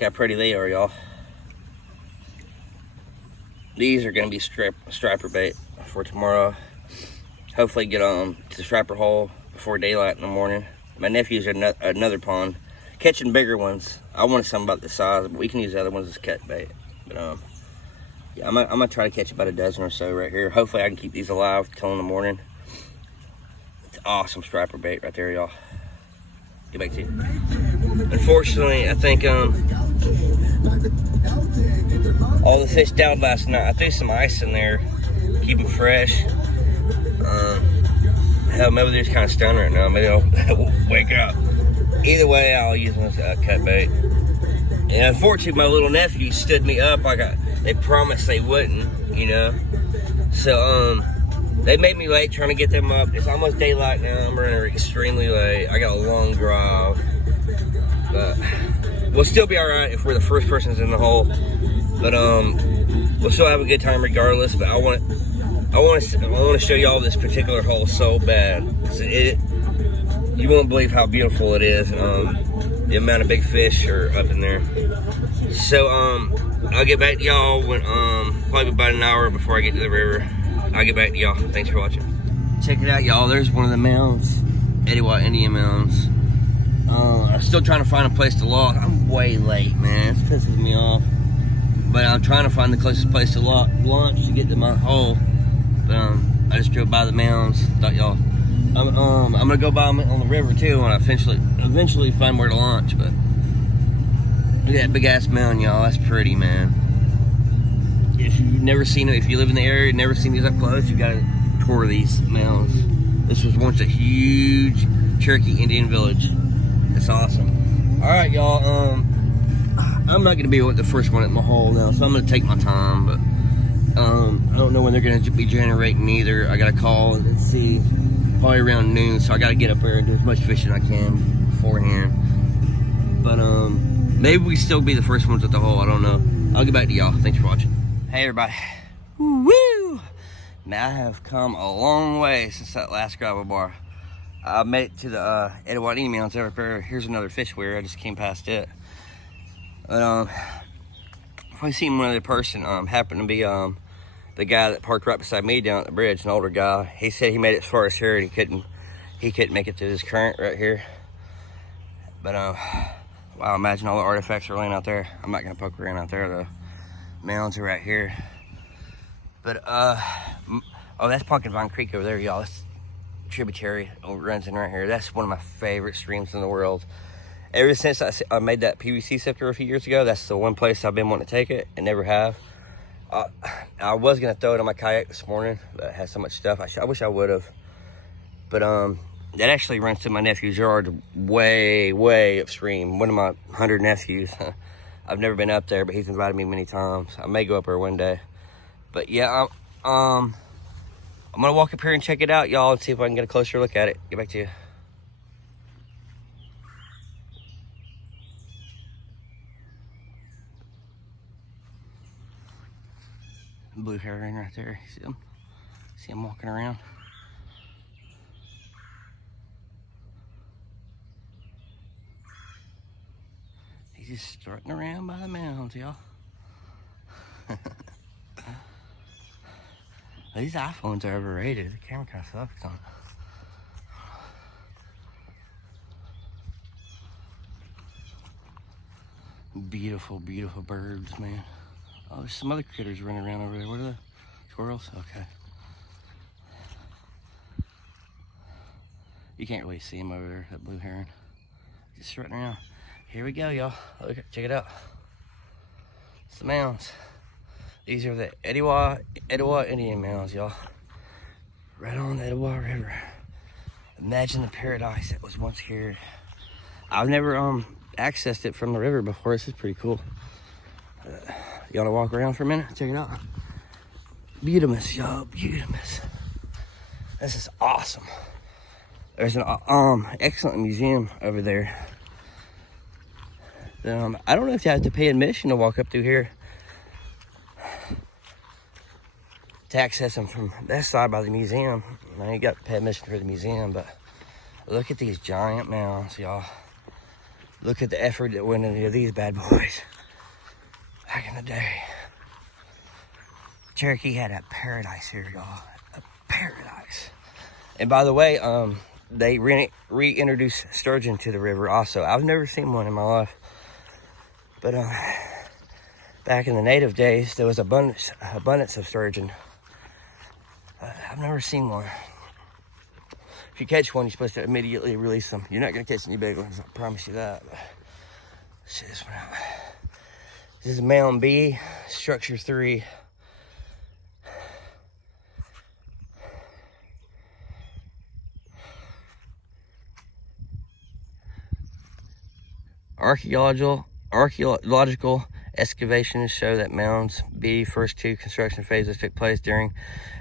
Look how pretty they are, y'all. These are gonna be striper bait for tomorrow. Hopefully get to the striper hole before daylight in the morning. My nephew's at another pond catching bigger ones. I wanted something about this size, but we can use the other ones as cut bait. But yeah, I'm gonna try to catch about a dozen or so right here. Hopefully I can keep these alive till in the morning. It's awesome striper bait right there, y'all. Get back to you. Unfortunately, I think all the fish died last night. I threw some ice in there, keep them fresh. Hell, maybe they're just kind of stunned right now. Maybe they'll wake up. Either way, I'll use them as cut bait. And unfortunately, my little nephew stood me up like they promised they wouldn't, you know. So, they made me late trying to get them up. It's almost daylight now. I'm running extremely late. I got a long drive. But we'll still be all right if we're the first persons in the hole. But we'll still have a good time regardless. But I want to show y'all this particular hole so bad. You won't believe how beautiful it is. The amount of big fish are up in there. So I'll get back to y'all when probably about an hour before I get to the river. I'll get back to y'all. Thanks for watching. Check it out, y'all. There's one of the mounds, Etowah Indian mounds. I'm still trying to find a place to lock. I'm way late, man. This pisses me off. But I'm trying to find the closest place to launch to get to my hole. But I just drove by the mounds. Thought y'all. I'm gonna go by them on the river too when I eventually find where to launch. But look at that big ass mound, y'all. That's pretty, man. If you've never seen it, if you live in the area, never seen these up close, you gotta tour these mounds. This was once a huge Cherokee Indian village. It's awesome. All right, y'all. I'm not gonna be the first one at my hole now, so I'm gonna take my time. But I don't know when they're gonna be generating either. I gotta call and see. Probably around noon, so I gotta get up there and do as much fishing I can beforehand. But maybe we still be the first ones at the hole. I don't know. I'll get back to y'all. Thanks for watching. Hey everybody. Woo! Man, I have come a long way since that last gravel bar. I made it to the Etowah Indian Mounds over there. Here's another fish weir. I just came past it. But I seen one other person. Happened to be the guy that parked right beside me down at the bridge, an older guy. He said he made it as far as here and he couldn't make it to this current right here. But wow, imagine all the artifacts are laying out there. I'm not gonna poke around out there. The mounds are right here. But oh, that's Pumpkin Vine Creek over there, y'all. That's tributary runs in right here. That's one of my favorite streams in the world. Ever since I made that PVC sifter a few years ago, that's the one place I've been wanting to take it and never have. I was gonna throw it on my kayak this morning, but it has so much stuff. I wish I would have. But that actually runs to my nephew's yard, way upstream. One of my 100 nephews. I've never been up there, but he's invited me many times. I may go up there one day. But yeah, I'm gonna walk up here and check it out, y'all, and see if I can get a closer look at it. Get back to you. Blue herring right there. See him? See him walking around? He's just strutting around by the mounds, y'all. These iPhones are overrated. The camera kind of sucks on it. Beautiful birds, man. Oh, there's some other critters running around over there. What are the squirrels? Okay. You can't really see them over there, that blue heron. Just strutting around. Here we go, y'all. Look, check it out. It's the mounds. These are the Etowah Indian mounds, y'all. Right on the Etowah River. Imagine the paradise that was once here. I've never accessed it from the river before. This is pretty cool. You wanna walk around for a minute? Check it out. Beautimous, y'all, beautimous. This is awesome. There's an excellent museum over there. I don't know if you have to pay admission to walk up through here to access them from that side by the museum. I ain't got to pay admission for the museum, but look at these giant mounds, y'all. Look at the effort that went into these bad boys back in the day. Cherokee had a paradise here, y'all. A paradise. And by the way, they reintroduced sturgeon to the river also. I've never seen one in my life. But back in the native days, there was abundance of sturgeon. I've never seen one. If you catch one, you're supposed to immediately release them. You're not going to catch any big ones, I promise you that. But let's check this one out. This is Mound B, Structure 3. Archaeological excavations show that Mounds B first two construction phases took place during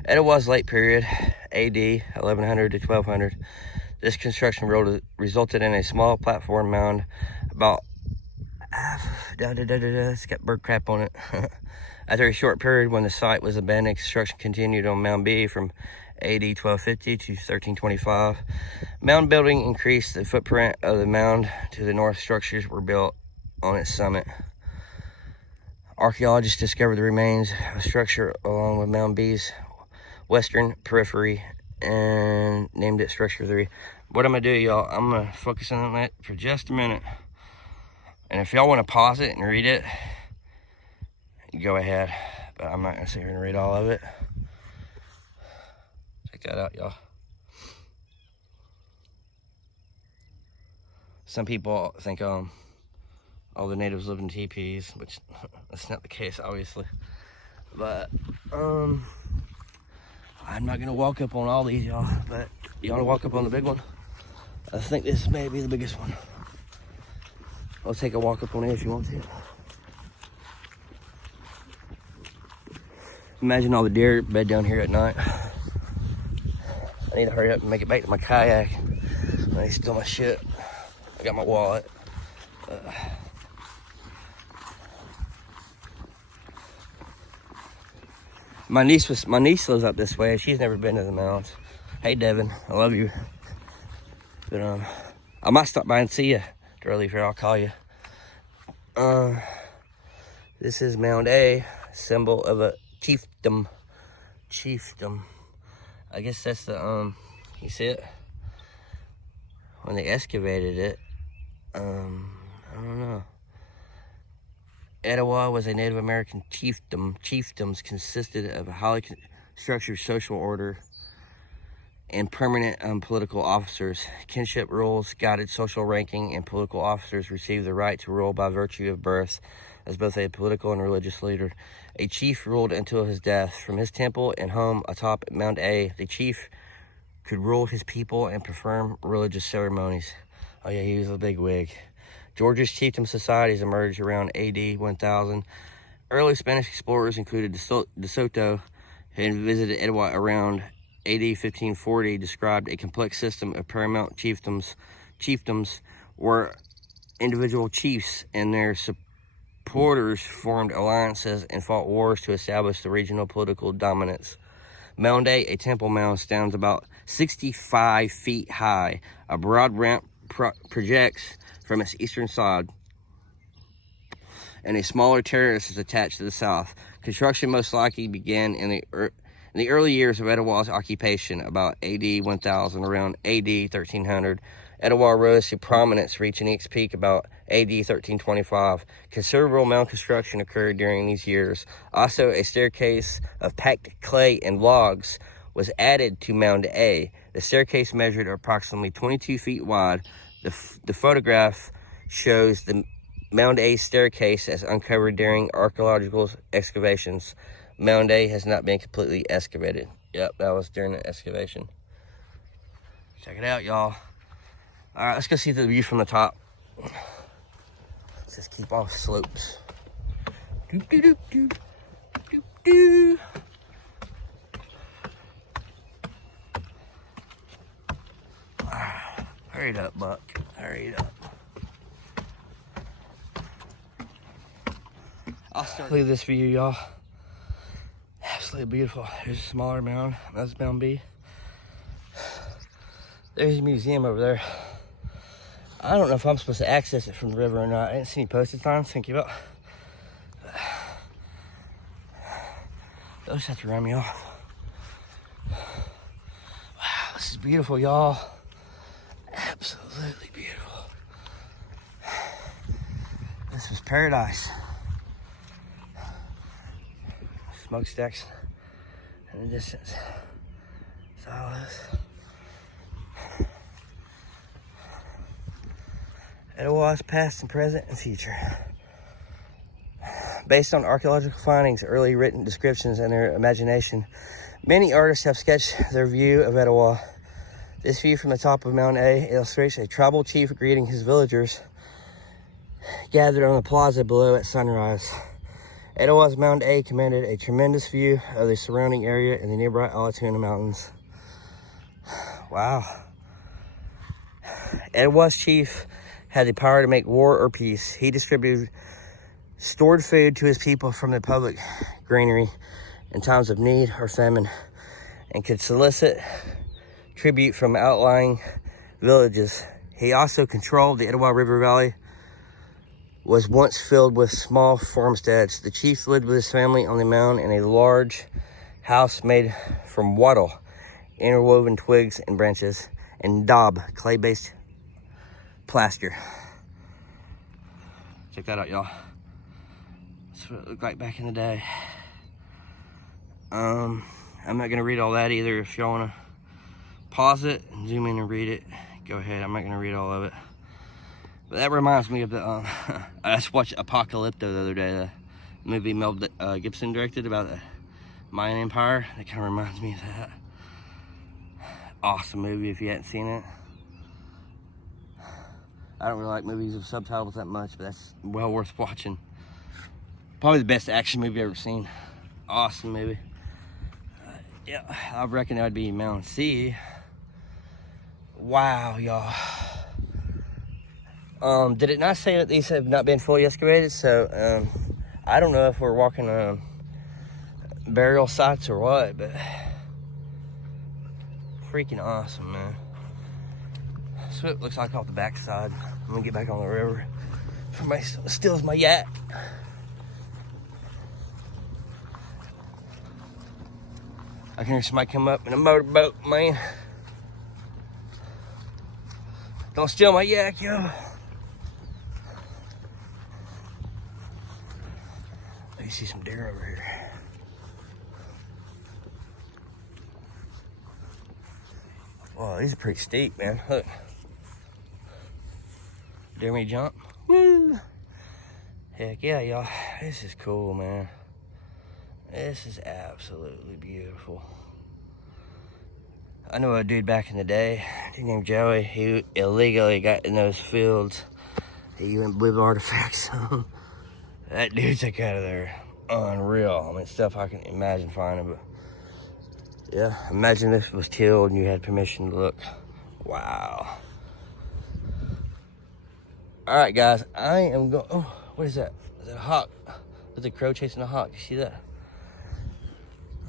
Etowah's late period, AD 1100 to 1200. This construction resulted in a small platform mound about it's got bird crap on it. After a short period when the site was abandoned, construction continued on Mound B from AD 1250 to 1325. Mound building increased the footprint of the mound to the north. Structures were built on its summit. Archaeologists discovered the remains of a structure along with Mound B's western periphery and named it Structure 3. What I'm going to do, y'all, I'm going to focus on that for just a minute. And if y'all want to pause it and read it, go ahead. But I'm not going to sit here and read all of it. Check that out, y'all. Some people think all the natives live in teepees, which that's not the case, obviously. But I'm not gonna walk up on all these, y'all. But you wanna walk up on the big one? I think this may be the biggest one. I'll take a walk up on it if you want to. Imagine all the deer bed down here at night. I need to hurry up and make it back to my kayak. I need to steal my shit. I got my wallet. My niece lives up this way. She's never been to the mountains. Hey Devin, I love you. But I might stop by and see you. After I leave here, I'll call you. This is Mound A, symbol of a chiefdom. I guess that's the you see it? When they excavated it, I don't know. Etowah was a Native American chiefdom. Chiefdoms consisted of a highly structured social order and permanent political officers. Kinship rules guided social ranking, and political officers received the right to rule by virtue of birth as both a political and religious leader. A chief ruled until his death. From his temple and home atop Mount A, the chief could rule his people and perform religious ceremonies. Oh yeah, he was a big wig. Georgia's chiefdom societies emerged around AD 1000. Early Spanish explorers included De Soto, who visited Etowah around AD 1540, described a complex system of paramount chiefdoms. Chiefdoms were individual chiefs and their supporters formed alliances and fought wars to establish the regional political dominance. Mound A temple mound, stands about 65 feet high. A broad ramp projects from its eastern side, and a smaller terrace is attached to the south. Construction most likely began in the early years of Etowah's occupation, about AD 1000, around AD 1300. Etowah rose to prominence, reaching its peak about AD 1325. Considerable mound construction occurred during these years. Also, a staircase of packed clay and logs was added to Mound A. The staircase measured approximately 22 feet wide. The photograph shows the Mound A staircase as uncovered during archaeological excavations. Mound A has not been completely excavated. Yep, that was during the excavation. Check it out, y'all. All right, let's go see the view from the top. Let's just keep off slopes. Doop, doop, doop, doop, doop, doop. Hurry up, Buck. Hurry up. I'll start. Look at this view, y'all. Absolutely beautiful. Here's a smaller mound. That's Mound B. There's a museum over there. I don't know if I'm supposed to access it from the river or not. I didn't see any posted signs. Thank you about. They'll just have to run me off. Wow, this is beautiful, y'all. Absolutely beautiful. This was paradise. Smokestacks in the distance. That's all it is. Etowah's past and present and future. Based on archaeological findings, early written descriptions, and their imagination, many artists have sketched their view of Etowah. This view from the top of Mount A illustrates a tribal chief greeting his villagers gathered on the plaza below at sunrise. Etowah's Mount A commanded a tremendous view of the surrounding area and the nearby Etowah Mountains. Wow. Etowah's chief had the power to make war or peace. He distributed stored food to his people from the public granary in times of need or famine, and could solicit tribute from outlying villages. He also controlled the Etowah River Valley, was once filled with small farmsteads. The chief lived with his family on the mound in a large house made from wattle, interwoven twigs and branches, and daub, clay-based plaster. Check that out, y'all. That's what it looked like back in the day. I'm not gonna read all that either. If y'all wanna pause it and zoom in and read it, go ahead. I'm not gonna read all of it. But that reminds me of the, I just watched Apocalypto the other day, the movie Mel Gibson directed about the Mayan Empire. That kind of reminds me of that. Awesome movie if you hadn't seen it. I don't really like movies with subtitles that much, but that's well worth watching. Probably the best action movie I've ever seen. Awesome movie. Yeah, I reckon that would be Mounds. Wow, y'all. Did it not say that these have not been fully excavated? So, I don't know if we're walking burial sites or what, but freaking awesome, man. That's what it looks like off the backside. I'm gonna get back on the river. Somebody steals my yak. I can hear somebody come up in a motorboat, man. Don't steal my yak, yo. Let me see some deer over here. Wow, these are pretty steep, man. Look. Dare me jump? Woo! Heck yeah, y'all. This is cool, man. This is absolutely beautiful. I know a dude back in the day, named Joey, who illegally got in those fields. He went with artifacts on. That dude took out of there. Unreal. I mean, stuff I can imagine finding, but yeah, imagine this was killed and you had permission to look. Wow. All right, guys, I am going. Oh, what is that? Is that a hawk? There's a crow chasing a hawk. You see that?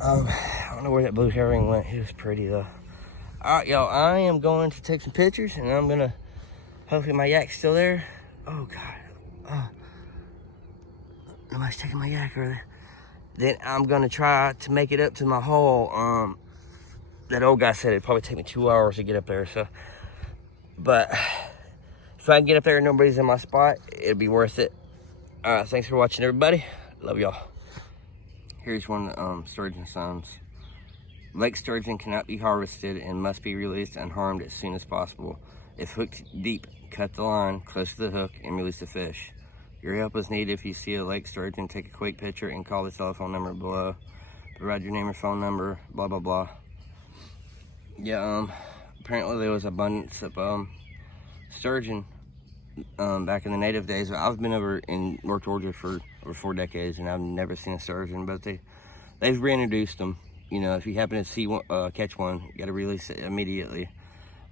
I don't know where that blue herring went. He was pretty though. All right, y'all, I am going to take some pictures, and I'm gonna, hopefully my yak's still there. Oh God, oh, nobody's taking my yak over there. Then I'm gonna try to make it up to my hole. That old guy said it'd probably take me 2 hours to get up there, so, but if I can get up there and nobody's in my spot, it'll be worth it. All right, thanks for watching, everybody. Love y'all. Here's one of the sturgeon signs. Lake sturgeon cannot be harvested and must be released unharmed as soon as possible. If hooked deep, cut the line close to the hook and release the fish. Your help is needed if you see a lake sturgeon. Take a quick picture and call the telephone number below. Provide your name or phone number, blah, blah, blah. Yeah, apparently there was abundance of sturgeon back in the native days. I've been over in North Georgia for over 4 decades, and I've never seen a sturgeon, but they've reintroduced them. You know, if you happen to see one, catch one, you got to release it immediately.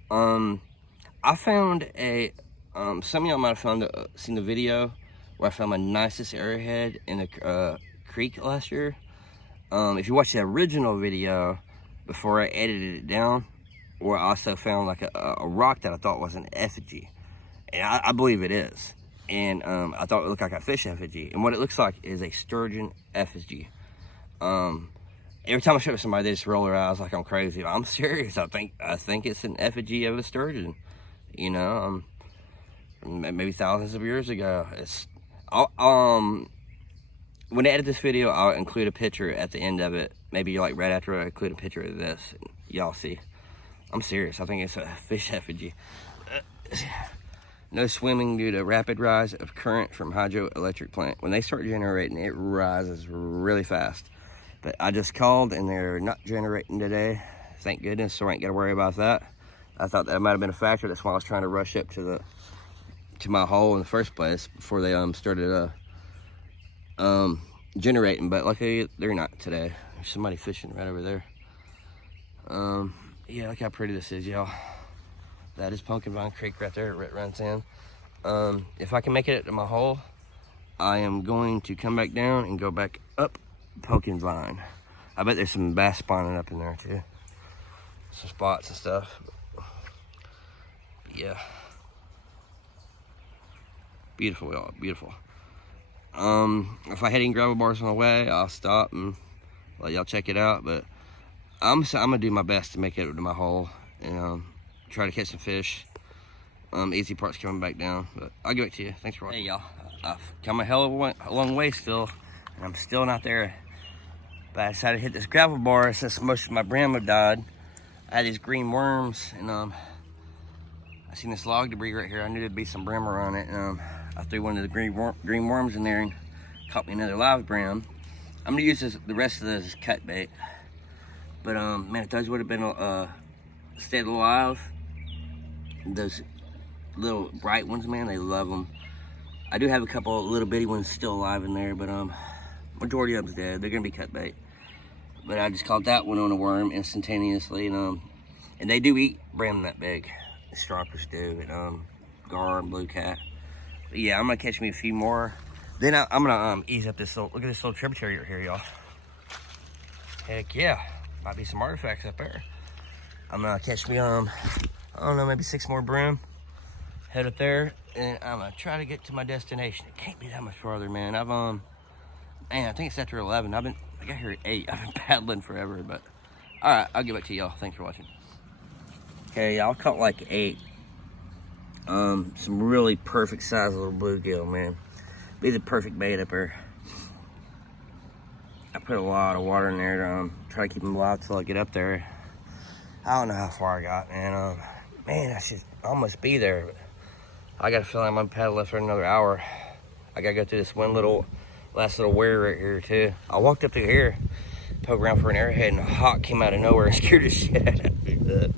I found a, some of y'all might have seen the video where I found my nicest arrowhead in a creek last year. If you watch the original video before I edited it down, where I also found like a rock that I thought was an effigy. And I believe it is. And I thought it looked like a fish effigy. And what it looks like is a sturgeon effigy. Every time I show it to somebody, they just roll their eyes like I'm crazy. I'm serious. I think it's an effigy of a sturgeon. You know, maybe thousands of years ago. When I edit this video, I'll include a picture at the end of it. Maybe like right after I include a picture of this. Y'all see. I'm serious. I think it's a fish effigy. No swimming due to rapid rise of current from hydroelectric plant. When they start generating, it rises really fast. But I just called and they're not generating today. Thank goodness, so I ain't got to worry about that. I thought that might have been a factor. That's why I was trying to rush up to my hole in the first place before they started generating. But luckily, they're not today. There's somebody fishing right over there. Yeah, look how pretty this is, y'all. That is Pumpkin Vine Creek right there. It runs in. If I can make it to my hole, I am going to come back down and go back up Pumpkin Vine. I bet there's some bass spawning up in there too. Some spots and stuff. But yeah. Beautiful, y'all. Beautiful. If I hit any gravel bars on the way, I'll stop and let y'all check it out. But I'm gonna do my best to make it to my hole and try to catch some fish. Easy part's coming back down, but I'll give it to you. Thanks for watching. Hey y'all, I've come a hell of a long way still, and I'm still not there. But I decided to hit this gravel bar since most of my brim have died. I had these green worms, and I seen this log debris right here. I knew there'd be some brim around it, and I threw one of the green worms in there and caught me another live brim. I'm gonna use the rest of this as cut bait. But man, if those would have been stayed alive, those little bright ones, man, they love them. I do have a couple little bitty ones still alive in there, but majority of them's dead. They're gonna be cut bait. But I just caught that one on a worm instantaneously, and they do eat brim that big. The stroppers do, and gar and blue cat. But yeah, I'm gonna catch me a few more. Then I'm gonna ease up this little. Look at this little tributary right here, y'all. Heck yeah, might be some artifacts up there. I'm gonna catch me I don't know, maybe 6 more brim. Head up there, and I'm gonna try to get to my destination. It can't be that much farther, man. Man, I think it's after 11. I got here at 8. I've been paddling forever, but all right, I'll get back to y'all. Thanks for watching. Okay, y'all caught like 8. Some really perfect size little bluegill, man. Be the perfect bait up there. I put a lot of water in there to try to keep them alive till I get up there. I don't know how far I got, man. Man, I should almost be there. But I got a feeling I'm gonna paddle for another hour. I gotta go through this one last little weir right here too. I walked up through here, poked around for an airhead, and a hawk came out of nowhere and scared the shit out of me.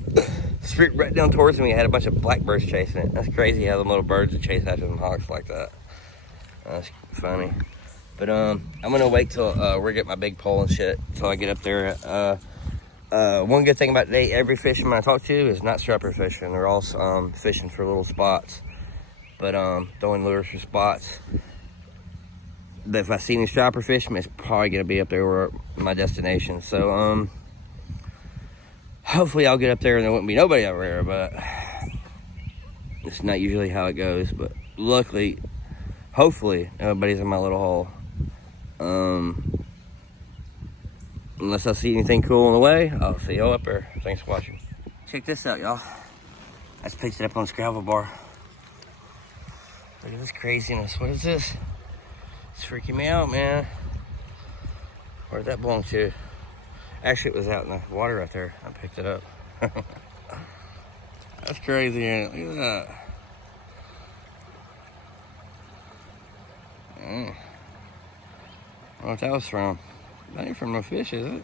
Straight right down towards me, I had a bunch of blackbirds chasing it. That's crazy how the little birds would chase after them hawks like that. That's funny. But I'm gonna wait till we get my big pole and shit till I get up there. One good thing about today, every fisherman I talk to is not stripper fishing. They're all fishing for little spots, but throwing lures for spots. But if I see any stripper fishermen, it's probably gonna be up there where my destination. So hopefully I'll get up there and there won't be nobody over there. But it's not usually how it goes. But luckily, hopefully, nobody's in my little hole. Unless I see anything cool on the way, I'll see y'all up there. Thanks for watching. Check this out, y'all. I just picked it up on this gravel bar. Look at this craziness. What is this? It's freaking me out, man. Where'd that belong to? Actually, it was out in the water right there. I picked it up. That's crazy, ain't it? Look at that. I don't know what that was from. That ain't from no fish, is it?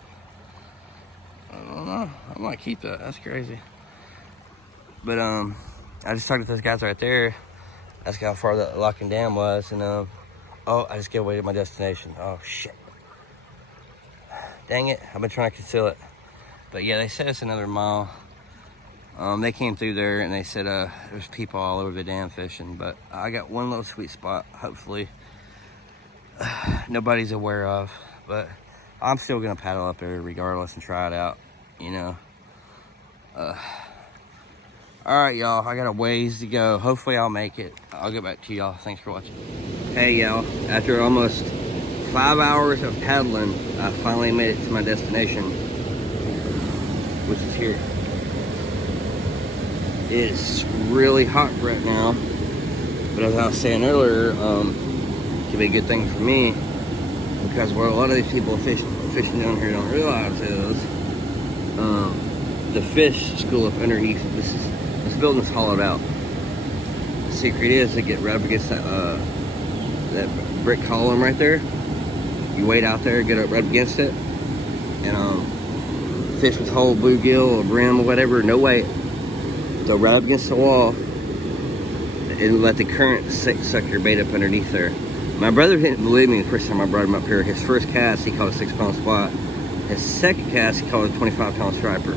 I don't know. I might keep that. That's crazy. But I just talked to those guys right there. That's how far that locking dam was, and oh, I just get away to my destination. Oh shit! Dang it! I've been trying to conceal it. But yeah, they said it's another mile. They came through there and they said there's people all over the dam fishing. But I got one little sweet spot. Hopefully, nobody's aware of. But I'm still gonna paddle up there regardless and try it out, you know. All Alright, y'all, I got a ways to go. Hopefully I'll make it. I'll get back to y'all. Thanks for watching. Hey, y'all, after almost 5 hours of paddling, I finally made it to my destination, which is here. It's really hot right now, but as I was saying earlier, it could be a good thing for me, because what a lot of these people fishing down here don't realize is the fish school up underneath. This building's hollowed out. The secret is to get right up against that brick column right there. You wait out there, get up right up against it, and fish with whole bluegill or brim or whatever, no weight. Go right up against the wall and let the current suck your bait up underneath there. My brother didn't believe me the first time I brought him up here. His first cast, he caught a 6-pound spot. His second cast, he caught a 25-pound striper.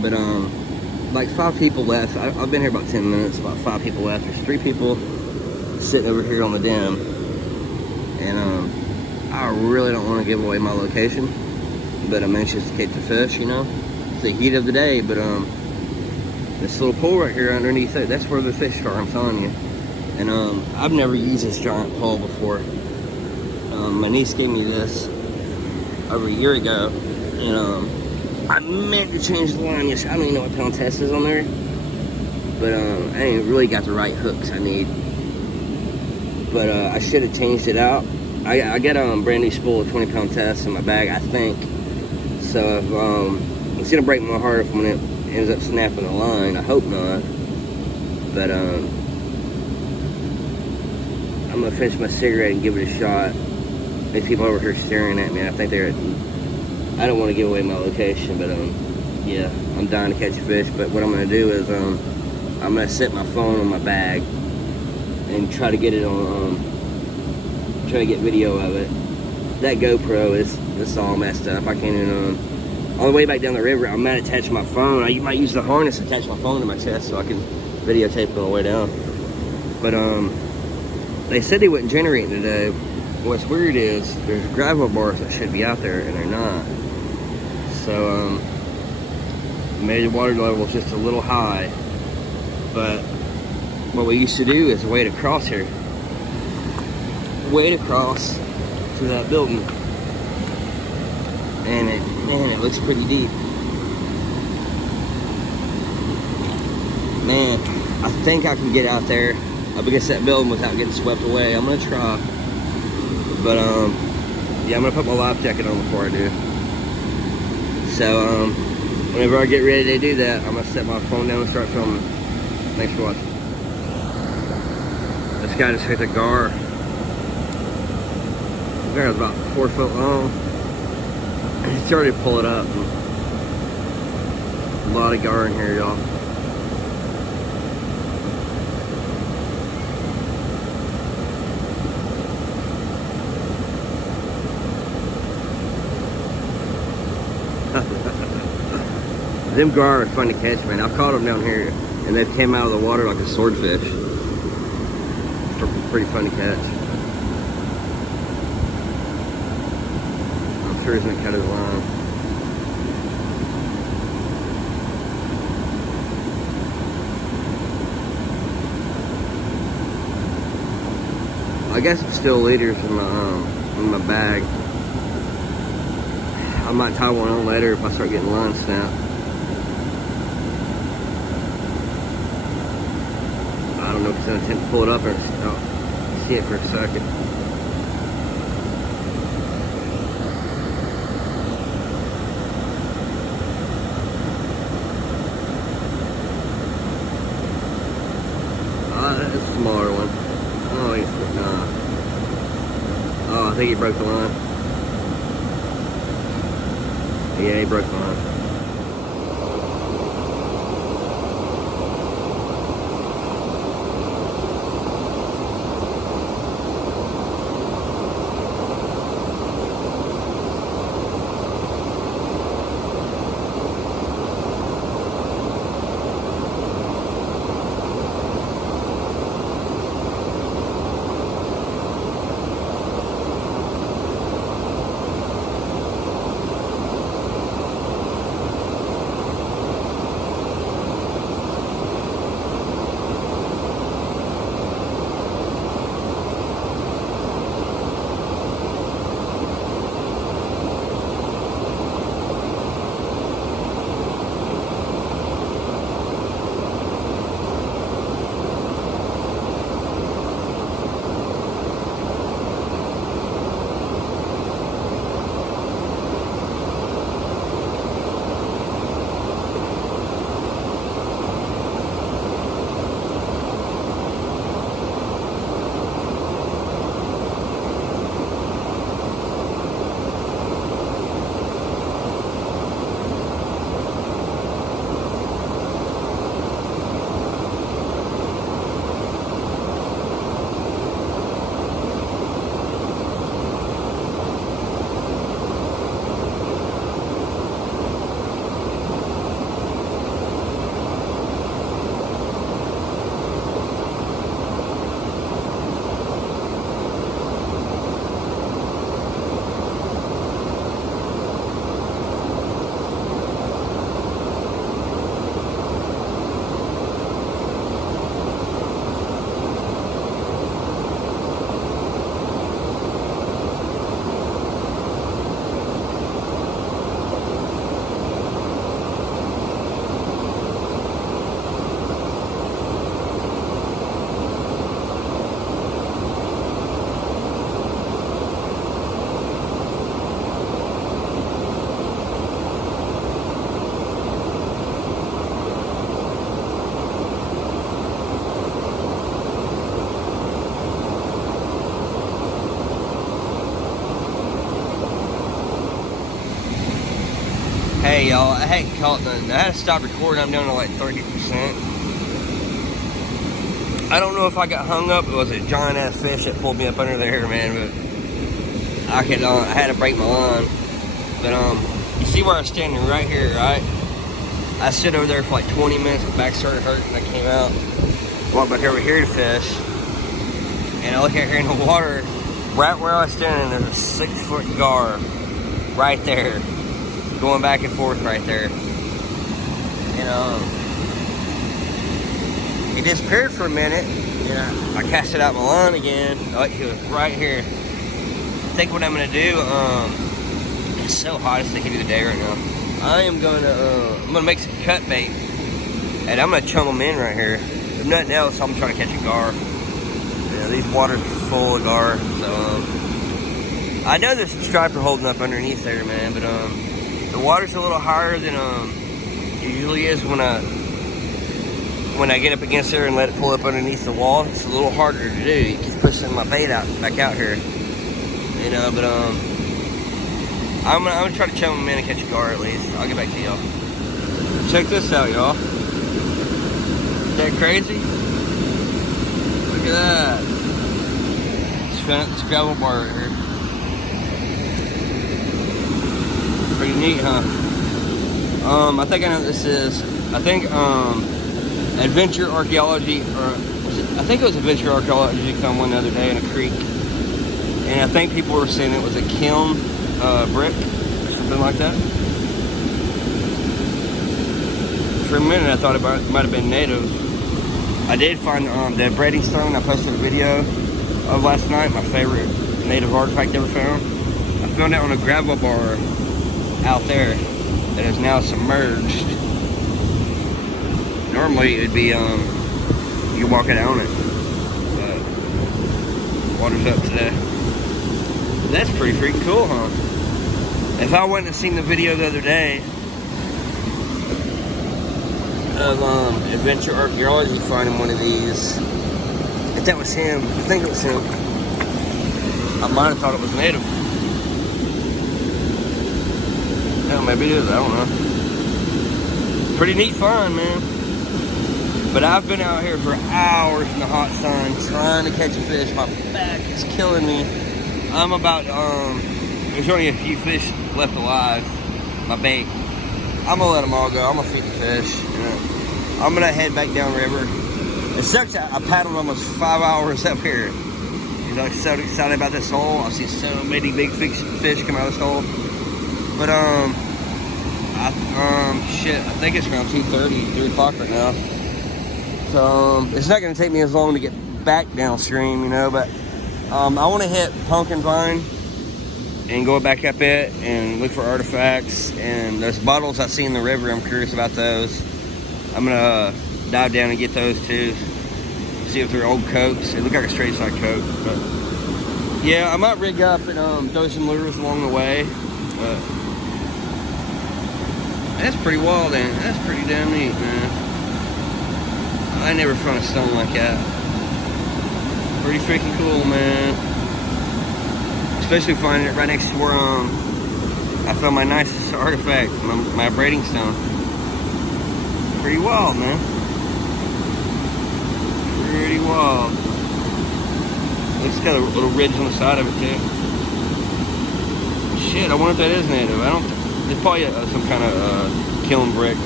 But like 5 people left. I've been here about 10 minutes. About 5 people left. There's 3 people sitting over here on the dam, and I really don't want to give away my location, but I'm anxious to catch the fish. You know, it's the heat of the day, but this little pole right here underneath it, that's where the fish are, I'm telling you. And I've never used this giant pole before. My niece gave me this over a year ago, and I meant to change the line yesterday. I don't even know what pound test is on there, but I ain't really got the right hooks I need. But I should have changed it out. I got a brand new spool of 20-pound test in my bag, I think. So it's gonna break my heart when it ends up snapping the line. I hope not. But I'm gonna finish my cigarette and give it a shot. These people over here staring at me. I think they're. I don't want to give away my location, but yeah, I'm dying to catch a fish. But what I'm gonna do is I'm gonna set my phone on my bag and try to get it on. Try to get video of it. That GoPro is all messed up. I can't even. On the way back down the river, I might attach my phone. I might use the harness and attach my phone to my chest so I can videotape on the way down. But they said they wouldn't generate it today. What's weird is there's gravel bars that should be out there and they're not. So maybe the water level is just a little high. But what we used to do is wade across here. Wade across to that building. And man, it looks pretty deep. Man, I think I can get out there up against that building without getting swept away. I'm gonna try. But yeah, I'm gonna put my life jacket on before I do. So whenever I get ready to do that, I'm gonna set my phone down and start filming. Thanks for watching. This guy just hit a gar. The gar was about 4 foot long. He started to pull it up. A lot of gar in here, y'all. Them gar are fun to catch, man. I've caught them down here, and they've came out of the water like a swordfish. Pretty fun to catch. I'm sure he's gonna cut his line. I guess it's still leaders in my bag. I might tie one on later if I start getting line snapped. I don't know if it's gonna attempt to pull it up or see it for a second. That's a smaller one. Oh, he's nah. Oh, I think he broke the line. Yeah, he broke the line. Hey y'all, I hadn't caught nothing. I had to stop recording. I'm down to like 30%. I don't know if I got hung up. It was a giant ass fish that pulled me up under there, man. But I had to break my line. But you see where I was standing right here, right? I stood over there for like 20 minutes. My back started hurting. I came out, walked back over here to fish, and I look out here in the water. Right where I was standing, there's a 6-foot gar right there, going back and forth right there. And he disappeared for a minute. I casted out my line again. Oh, he was right here. I think what I'm gonna do, it's so hot, it's the heat of the day right now. I'm gonna make some cut bait, and I'm gonna chum them in right here. If nothing else, I'm trying to catch a gar. These waters are full of gar, so I know there's some striper holding up underneath there, man. But the water's a little higher than it usually is when I get up against there and let it pull up underneath the wall. It's a little harder to do. You keep pushing my bait back out here, But I'm gonna try to chum them in and catch a gar at least. I'll get back to y'all. Check this out, y'all. Is that crazy? Look at that. Just found this gravel bar right here. Pretty neat, huh? I think I know what this is. I think Adventure Archaeology, I think it was Adventure Archaeology come one the other day in a creek, and I think people were saying it was a kiln brick or something like that. For a minute I thought it might have been native. I did find the braiding stone I posted a video of last night, my favorite native artifact ever found. I found it on a gravel bar out there that is now submerged. Normally it'd be you walk it on it, but water's up today. That's pretty freaking cool, huh? If I wouldn't have seen the video the other day of Adventure Archaeology finding one of these, if that was him, I think it was him, I might have thought it was native. Hell, maybe it is, I don't know. Pretty neat find, man. But I've been out here for hours in the hot sun trying to catch a fish. My back is killing me. I'm about, there's only a few fish left alive, my bait. I'm gonna let them all go. I'm gonna feed the fish. I'm gonna head back downriver. It sucks, I paddled almost 5 hours up here. I'm so excited about this hole. I've seen so many big fish come out of this hole. But shit, I think it's around 2:30, 3 o'clock right now. So it's not gonna take me as long to get back downstream, but I want to hit Pumpkin Vine and go back up it and look for artifacts. And those bottles I see in the river, I'm curious about those. I'm gonna dive down and get those too. See if they're old Cokes. They look like a straight side Coke. But yeah, I might rig up and throw some lures along the way. But that's pretty wild, and that's pretty damn neat, man. I never found a stone like that. Pretty freaking cool, man. Especially finding it right next to where I found my nicest artifact, my braiding stone. Pretty wild, man. Pretty wild. It's got a little ridge on the side of it too. Shit, I wonder if that is native. It's probably some kind of kiln brick,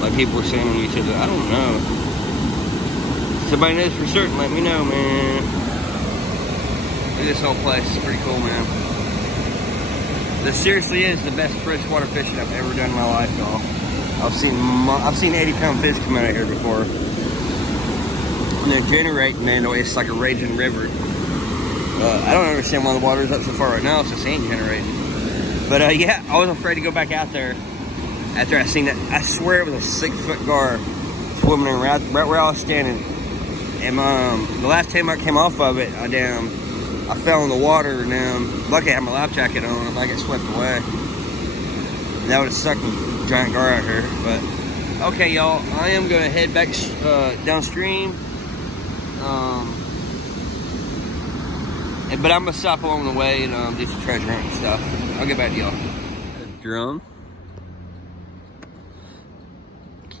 like people were saying on YouTube. I don't know. Somebody knows for certain, let me know, man. Look at this whole place. It's pretty cool, man. This seriously is the best freshwater fishing I've ever done in my life, y'all. I've seen 80-pound fish come out of here before. And they're generating, man. It's like a raging river. I don't understand why the water's up so far right now. It's just ain't generating. But yeah, I was afraid to go back out there after I seen that. I swear it was a 6-foot gar swimming right where I was standing. And the last time I came off of it, I fell in the water, and lucky I had my life jacket on. If I get swept away, that would have sucked a giant gar out here. But okay, y'all, I am gonna head back downstream. But I'm gonna stop along the way and do some treasure hunt and stuff. I'll get back to y'all. Drum.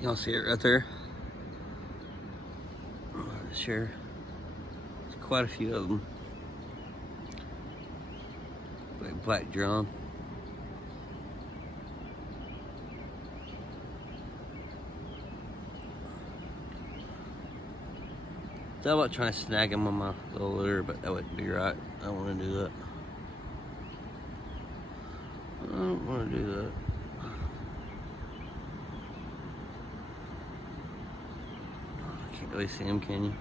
Y'all see it right there? Sure. There's quite a few of them. Like black drum. I thought about trying to snag them on my little lure, but that wouldn't be right. I don't want to do that. I don't want to do that. Can't really see them, can you?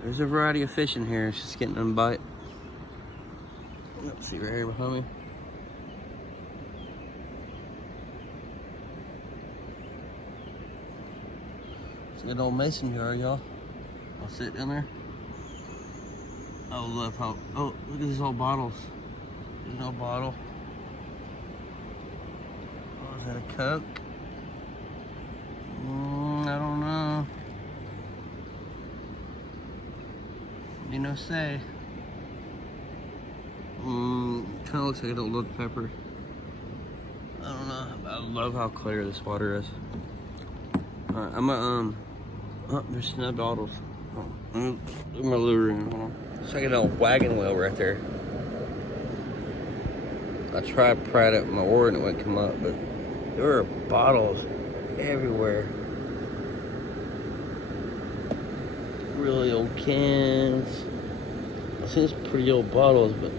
There's a variety of fish in here. It's just getting them bite. Let's see right here behind me. It's a good old mason jar, y'all. I'll sit down there. I love how. Oh, look at these old bottles. There's no bottle. Oh, is that a Coke? I don't know. You know, say. Kind of looks like a little pepper. I don't know. I love how clear this water is. Alright, I'm gonna, oh, there's snub bottles. Oh, look my lure in. Hold on. It's like an old wagon wheel right there. I tried to pry it up with my oar and it wouldn't come up, but there were bottles everywhere. Really old cans. I see some pretty old bottles, but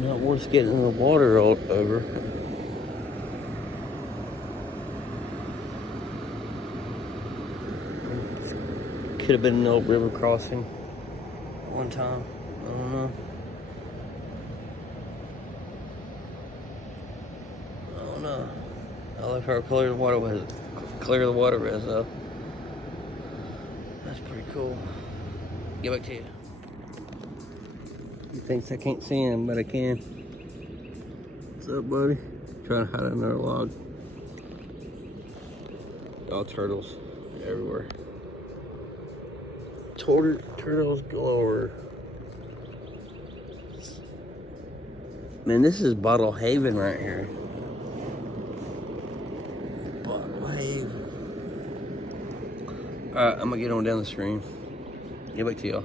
not worth getting in the water all over. Could have been an old river crossing one time. I don't know. I don't know. I love how clear the water was. Clear the water is, though. That's pretty cool. Get back to you. He thinks I can't see him, but I can. What's up, buddy? Trying to hide under a log. All turtles everywhere. Turtles galore. Man, this is Bottle Haven right here. Bottle Haven. Alright, I'm gonna get on down the stream. Get back to y'all.